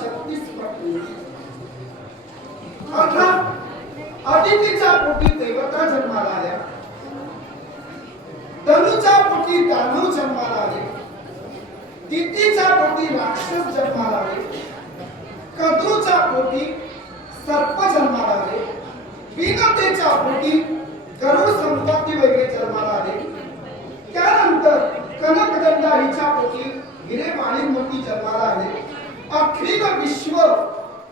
36 पत्नी. अर्थात अदितीच्या पोटी देवता जन्माला आल्या, तनूच्या पोटी दानव जन्माला आले, दितीच्या पोटी राक्षस जन्माला आले, कद्रूच्या पोटी सर्प जन्माला आले, विनतेच्या पोटी गरुड संपत्ती वगैरे जन्माला आले. त्यानंतर कनकगंगा हिच्या पोटी हिरे पाणी मोती जन्माला आले. अखिल विश्व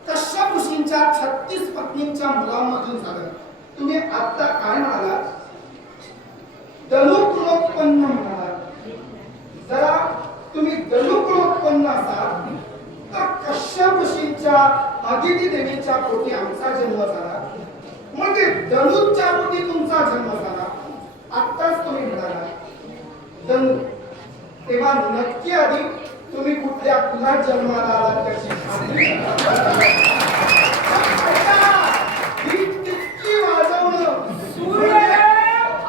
कश्यप ऋषींच्या 36 पत्नींच्या मुलांमधून झालं. तुम्ही आता काय म्हणालात? दनुकुलोत्पन्न म्हणालात. जरा तुम्ही दनुकुलोत्पन्न असाल तर कश्यप ऋषींच्या अदिती देवीच्या पोटी आमचा जन्म झाला, म्हणजे दनुच्या पोटी तुमचा जन्म झाला. आत्ताच तुम्ही म्हणाला दनु, तेव्हा नक्की आधी तुम्ही कुठल्या कुलात जन्माला आलात त्याची खात्री तितकी वाजवणं सूर्य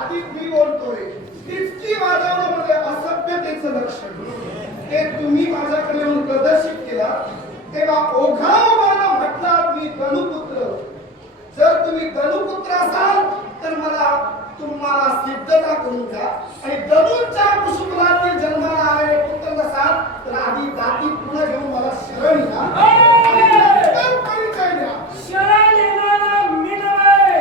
आधी मी बोलतोय, तितकी वाजवणं म्हणजे असभ्यतेचं लक्षण. ते तुम्ही माझ्याकडे येऊन प्रदर्शित केला तेव्हा ओघाओघानं म्हटलं मी दनुपुत्र. जर तुम्ही दनुपुत्र असाल तर मला तुम्हाला सिद्धता करून द्या, आणि दनुच्या कुशुकुलातील जन्माला आलेले पुत्र नसाल तर आधी दाती पूर्ण घेऊन मला शरण द्या, परिचय द्या. शरण येणारा मी नव्हे,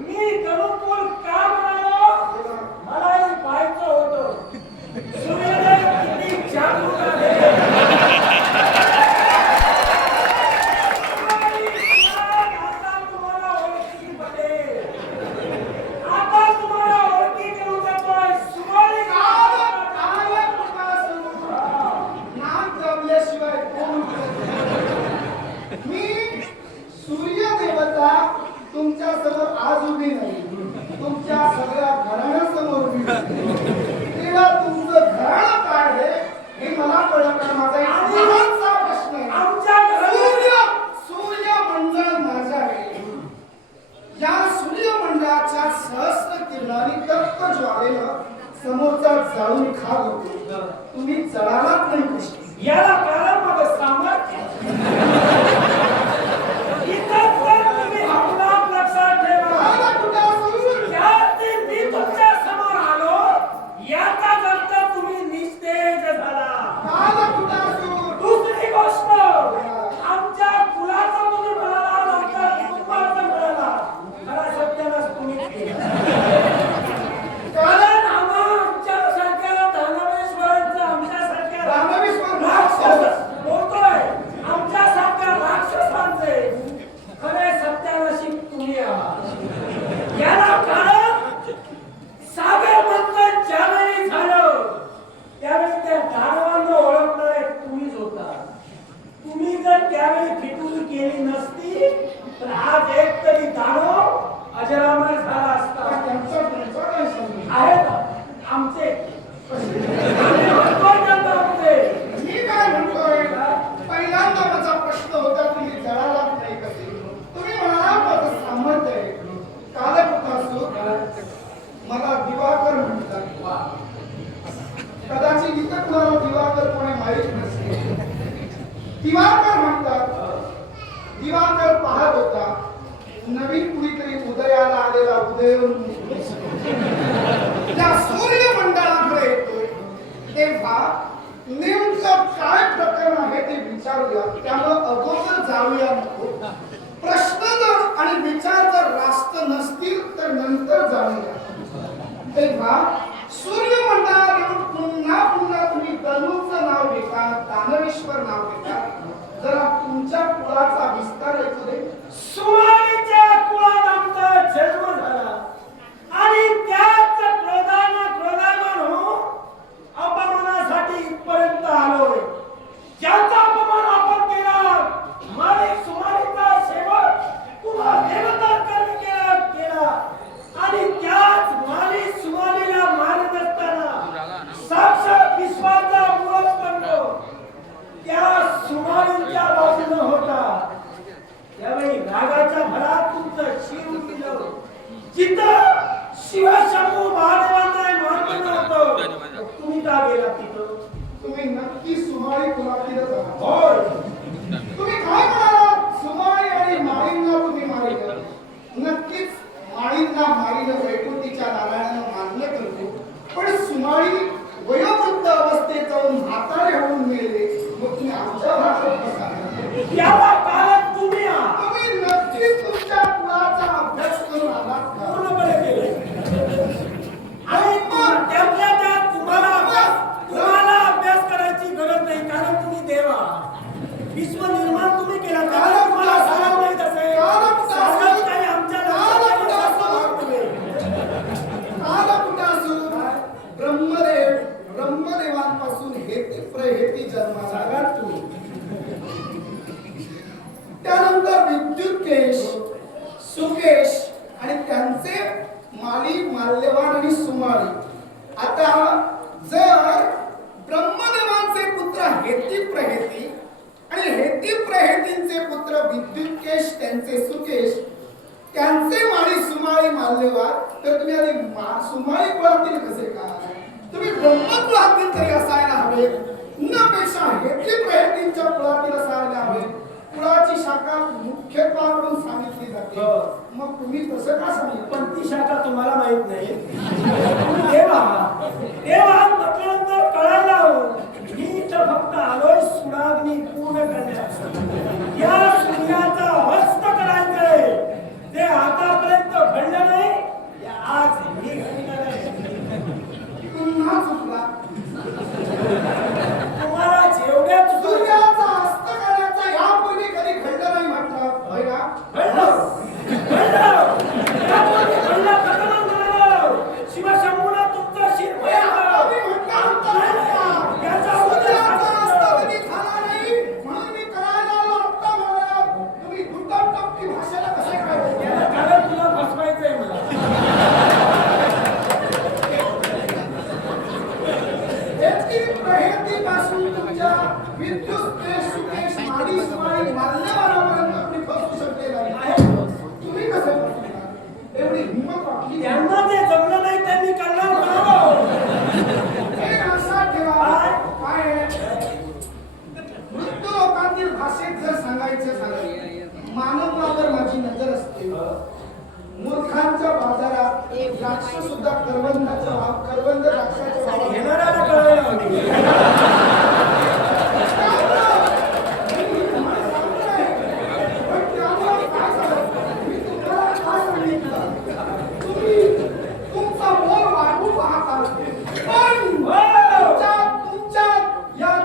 मी दनुकुल का म्हणालो मलाही पाहायचं होतं. सूर्योदय किती जागृत आहे. तुमच्या समोर आज उभी नाही, तुमच्या सगळ्या घराण्यासमोर उभी. तेव्हा तुमचं घराणं काय आहे हे मला कळलं, कारण माझा एक लहानसा प्रश्न आहे. आमच्या सूर्यमंडळ माझ्या आहे. या सूर्यमंडळाच्या सहस्र किरणांनी तप्त ज्वालेनं समोरचा जाळून खाक होतो. तुम्ही जळालात नाही कशी? याला कारण माझं सामर्थ्य. दिवाकर म्हणतात, दिवाकर पाहत होता नवीन कुणीतरी उदयाला आलेला उदयोन्मुख त्या सूर्यमंडळाकडे येतोय. तेव्हा नेमकं काय प्रकरण आहे ते विचारूया. त्यामुळे अगोदर जाऊया नको. प्रश्न जर आणि विचार जर रास्त नसतील तर नंतर जाऊया. तेव्हा सूर्यमंडळात येऊन पुन्हा पुन्हा तुम्ही दनुचं नाव घेता, दानवेश्वर नाव घेता. जरा तुमच्या कुळाचा विस्तार ऐकू दे. सुमारीच्या कुळात आमचा जन्म झाला आणि त्याच क्रोधानं होऊन अपमानासाठी इथपर्यंत आलोय. ज्याचा अपमान आपण केला, मालिक सुमारीचा सेवक तुला देवता कर्म केला आणि त्याच मालिक सुमारीला मारत असताना साक्षात विश्वाचा मूळच बनतो. त्या याला कारण तुम्ही आहात. तुम्ही नक्कीच तुमच्या कुळाचा अभ्यास करून आलात का? पूर्णपणे केले. आणि त्यातल्या त्यात तुम्हाला अभ्यास करायची गरज नाही, कारण तुम्ही देव आहात. विश्व निर्माण तुम्ही केला, त्यामुळे तुम्हाला सारं माहीत असेल. सारं काही आमच्या लक्षात नाही, शास्त्रात नव्हे. कालकुटासून ब्रह्मदेवांपासून हेती जन्माला सांगा तुम्ही. त्यानंतर विद्युतकेश, सुकेश आणि त्यांचे माली, माल्यवान आणि सुमाळी. आता जर ब्रह्मदेवांचे पुत्र हेती प्रहेती आणि हेती प्रहेतींचे पुत्र विद्युतकेश, त्यांचे सुकेश, त्यांचे माळी, सुमाळी, माल्यवान, तर तुम्ही आधी सुमाळी कुळातील कसे का? तुम्ही ब्रह्म कुळातील तरी असायला हवे, उन्हापेक्षा हेती प्रहेतींच्या कुळातील असायला हवे. कुळाची शाखा मुख्यत्वाकडून सांगितली जाते, मग तुम्ही तसं का सांगितलं? पण ती शाखा तुम्हाला माहित नाही. तुम्ही देव आहात. देव आहात म्हटल्यानंतर कळायला हवं. मी इथं फक्त आलोय सुडाग्नी पूर्ण करण्यासाठी. या सूर्याचा हस्त करायचंय. ते आतापर्यंत घडलं नाही, ते आज मी घडलं नाही. पुन्हा चुकला. तुम्हाला जेवढ्या सूर्याचा हस्त करण्याचा यापूर्वी कधी घडलं नाही म्हटलं, होय का? घडलं. शिवशंभूला तुमचं शिर तुम्ही म्हटलं होतं ना, याचा सूर्याचा हस्त कधी झाला नाही, म्हणून मी करायला आलो आत्ता म्हणलं. तुम्ही दुटप्पी भाषेला कसे काय बोलता? कारण तुला फसवायचंय मला. पासून तुमच्या विद्युतकेश, सुकेश, माडी, सुमाळी, माल्यवानापर्यंत तुम्ही फसवू शकले नाही. तुम्ही कसे फसवला? एवढी हिंमत वाटली? त्यांना जे जमलं नाही त्यांनी करणार म्हणावं. हे लक्षात ठेवा. काय आहे? मृत्यू लोकांतील भाषेत जर सांगायचं झालं, मानवावर माझी नजर असते. मूर्खांच्या बाजारात द्राक्ष सुद्धा करवंद द्राक्षाच्या भावात घेणाऱ्याला कळायला हवी. तुमचा मोल वाढवू पाहता, पण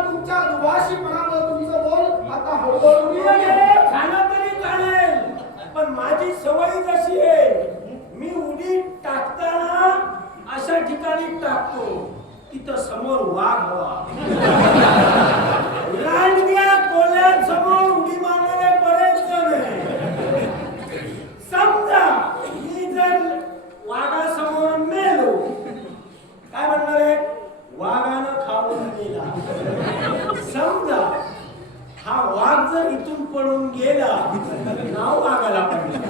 तुमच्या दुभाषीपणामुळे तुमचं मोल आता हळूहळू खाणं तरी चालेल, पण माझी सवय जशी आहे, मी उडी टाकताना अशा ठिकाणी टाकतो तिथं समोर वाघ हवा. रानग्या कोल्ह्यांसमोर उडी मारणारे बरेच जण आहे. समजा मी जर वाघासमोर मेलो, काय म्हणणार आहे? वाघानं खाऊन गेला. समजा हा वाघ जर इथून पळून गेला, नाव वाघाला पडलं.